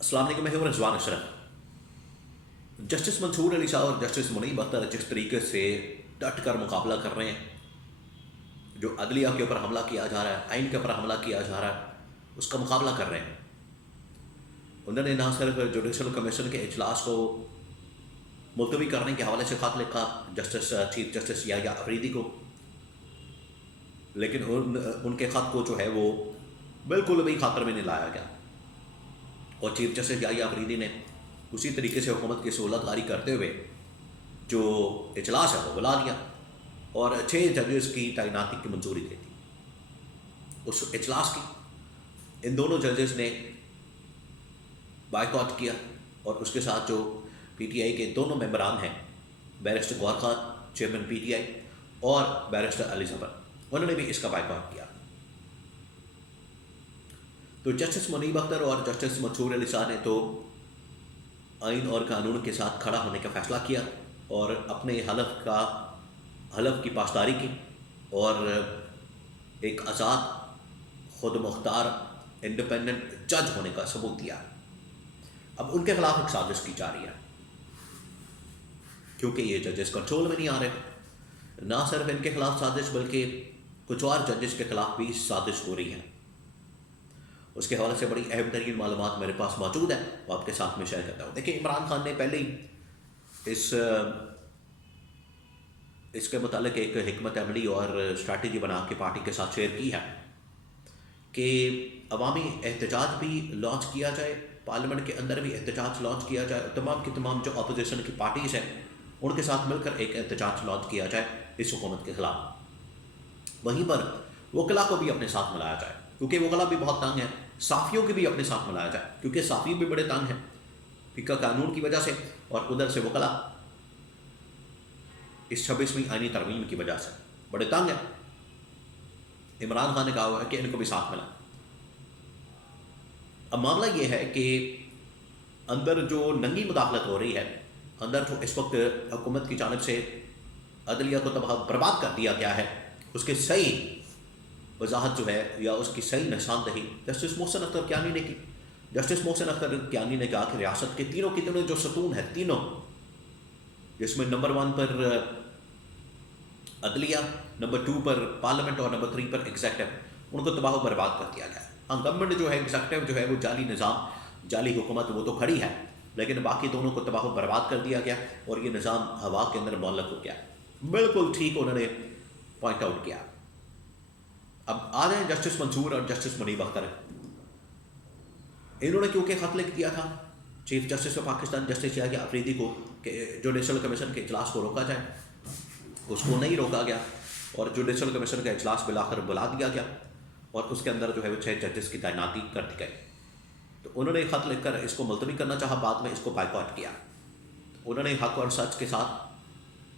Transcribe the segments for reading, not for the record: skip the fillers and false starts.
السلام علیکم، میں ہوں رضوان اشرف۔ جسٹس منصور علی شاہ اور جسٹس منیب اختر جس طریقے سے ڈٹ کر مقابلہ کر رہے ہیں، جو عدلیہ کے اوپر حملہ کیا جا رہا ہے، آئین کے اوپر حملہ کیا جا رہا ہے، اس کا مقابلہ کر رہے ہیں۔ انہوں نے نہ صرف جوڈیشل کمیشن کے اجلاس کو ملتوی کرنے کے حوالے سے خط لکھا چیف جسٹس یحییٰ افریدی کو، لیکن ان کے خط کو جو ہے وہ بالکل بھی خاطر میں نہیں لایا گیا، اور چیف جسٹس یحییٰ افریدی نے اسی طریقے سے حکومت کی سہولت کاری کرتے ہوئے جو اجلاس ہے وہ بلا لیا اور 6 ججز کی تعیناتی کی منظوری دے دی اس اجلاس کی۔ ان دونوں ججز نے بائیکاٹ کیا، اور اس کے ساتھ جو پی ٹی آئی کے دونوں ممبران ہیں، بیرسٹر گور Khan chairman P T I اور بیرسٹر علی ظفر، انہوں نے بھی اس کا بائیکاٹ کیا۔ تو جسٹس منیب اختر اور جسٹس منصور علی شاہ نے تو آئین اور قانون کے ساتھ کھڑا ہونے کا فیصلہ کیا اور اپنے حلف کی پاسداری کی، اور ایک آزاد، خود مختار، انڈیپینڈنٹ جج ہونے کا ثبوت دیا۔ اب ان کے خلاف ایک سازش کی جا رہی ہے، کیونکہ یہ ججز کنٹرول میں نہیں آ رہے۔ نہ صرف ان کے خلاف سازش، بلکہ کچھ اور ججز کے خلاف بھی سازش ہو رہی ہے۔ اس کے حوالے سے بڑی اہم ترین معلومات میرے پاس موجود ہیں، وہ آپ کے ساتھ میں شیئر کرتا ہوں۔ دیکھیں، عمران خان نے پہلے ہی اس کے متعلق ایک حکمت عملی اور اسٹریٹجی بنا کے پارٹی کے ساتھ شیئر کی ہے کہ عوامی احتجاج بھی لانچ کیا جائے، پارلیمنٹ کے اندر بھی احتجاج لانچ کیا جائے، تمام کی تمام جو اپوزیشن کی پارٹیز ہیں ان کے ساتھ مل کر ایک احتجاج لانچ کیا جائے اس حکومت کے خلاف۔ وہیں پر وکلا کو بھی اپنے ساتھ ملایا جائے، کیونکہ وکلا بھی بہت تنگ ہیں۔ صحافیوں کے بھی اپنے ساتھ ملایا جائے، کیونکہ صحافی بھی بڑے تنگ ہیں فقہ قانون کی وجہ سے، اور ادھر سے وکلا اس 26ویں آئینی ترمیم کی وجہ سے بڑے تنگ ہیں۔ عمران خان نے کہا ہوا ہے کہ ان کو بھی ساتھ ملا۔ اب معاملہ یہ ہے کہ اندر جو ننگی مداخلت ہو رہی ہے، اندر جو اس وقت حکومت کی جانب سے عدلیہ کو تباہ برباد کر دیا گیا ہے، اس کے صحیح وضاحت جو ہے یا اس کی صحیح نشاندہی جسٹس محسن اختر کیانی نے کی۔ جسٹس محسن اختر کیانی نے کہا کہ ریاست کے تینوں کی تینوں جو ستون ہے، تینوں، جس میں نمبر 1 پر عدلیہ، نمبر 2 پر پارلیمنٹ اور نمبر 3 پر ایگزیکٹو، ان کو تباہ و برباد کر دیا گیا ہے۔ گورنمنٹ جو ہے، ایگزیکٹو جو ہے، وہ جعلی نظام، جعلی حکومت وہ تو کھڑی ہے، لیکن باقی دونوں کو تباہ و برباد کر دیا گیا، اور یہ نظام ہوا کے اندر معلق ہو گیا۔ بالکل ٹھیک انہوں نے پوائنٹ آؤٹ کیا۔ اب آ رہے ہیں جسٹس منصور اور جسٹس منیب اختر، انہوں نے کیونکہ خط لکھ دیا تھا chief justice of Pakistan justice Yahya Afridi کو کہ جوڈیشل کمیشن کے اجلاس کو روکا جائے، اس کو نہیں روکا گیا، اور جوڈیشل کمیشن کا اجلاس بالآخر بلا دیا گیا، اور اس کے اندر جو ہے وہ 6 ججز کی تعیناتی کر دی گئی۔ تو انہوں نے خط لکھ کر اس کو ملتوی کرنا چاہا، بعد میں اس کو بائیکاٹ کیا۔ انہوں نے حق اور سچ کے ساتھ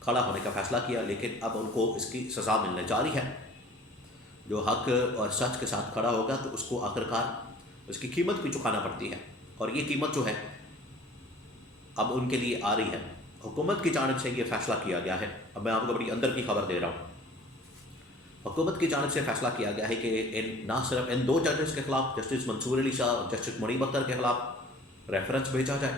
کھڑا ہونے کا فیصلہ کیا، لیکن اب ان کو اس کی سزا ملنے جا رہی ہے۔ جو حق اور سچ کے ساتھ کھڑا ہوگا تو اس کو آخرکار اس کی قیمت بھی چکانا پڑتی ہے، اور یہ قیمت جو ہے اب ان کے لیے آ رہی ہے۔ حکومت کی جانب سے یہ فیصلہ کیا گیا ہے، اب میں آپ کو بڑی اندر کی خبر دے رہا ہوں۔ حکومت کی جانب سے فیصلہ کیا گیا ہے کہ نہ صرف ان 2 ججز کے خلاف، جسٹس منصور علی شاہ اور جسٹس منیب اختر کے خلاف ریفرنس بھیجا جائے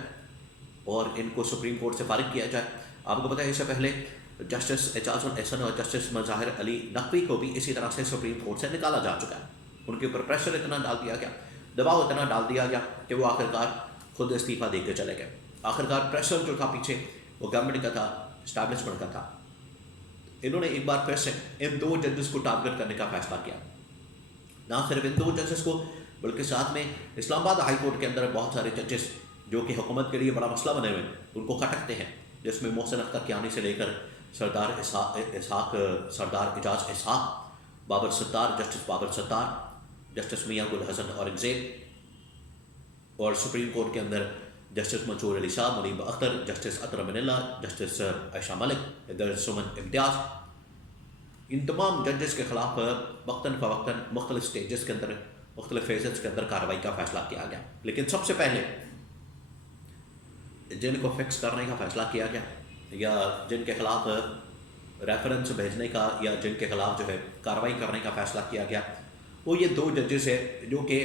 اور ان کو سپریم کورٹ سے فارغ کیا جائے۔ آپ کو پتہ ہے اس سے پہلے جسٹس اعجاز الاحسن اور جسٹس مظاہر علی نقوی کو بھی اسی طرح سے سپریم کورٹ سے نکالا جا چکا ہے۔ ان کے اوپر پریشر اتنا ڈال دیا گیا، دباؤ اتنا ڈال دیا گیا کہ وہ آخرکار خود استعفیٰ دے کے چلے گئے۔ آخرکار پریشر جو تھا پیچھے وہ گورنمنٹ کا تھا، اسٹیبلشمنٹ کا تھا۔ انہوں نے ایک بار پھر سے ان 2 ججز کو ٹارگٹ کرنے کا فیصلہ کیا، نہ صرف ان 2 ججز کو، بلکہ ساتھ میں اسلام آباد ہائی کورٹ کے اندر بہت سارے ججز جو کہ حکومت کے لیے بڑا مسئلہ بنے ہوئے ہیں، ان کو کھٹکتے ہیں، جس میں محسن اختر کیانی سے لے کر سردار اعجاز اسحاق، بابر ستار، جسٹس بابر ستار، جسٹس میاں گل حسن اورنگزیب، اور سپریم کورٹ کے اندر جسٹس منصور علی شاہ، منیب اختر، جسٹس اطہر من اللہ، جسٹس عائشہ ملک، ادھر سمن امتیاز، ان تمام ججز کے خلاف وقتاً فوقتاً مختلف سٹیجز کے اندر، مختلف فیزز کے اندر کارروائی کا فیصلہ کیا گیا۔ لیکن سب سے پہلے جن کو فکس کرنے کا فیصلہ کیا گیا، یا جن کے خلاف ریفرنس بھیجنے کا، یا جن کے خلاف جو ہے کارروائی کرنے کا فیصلہ کیا گیا، وہ یہ 2 ججز ہیں جو کہ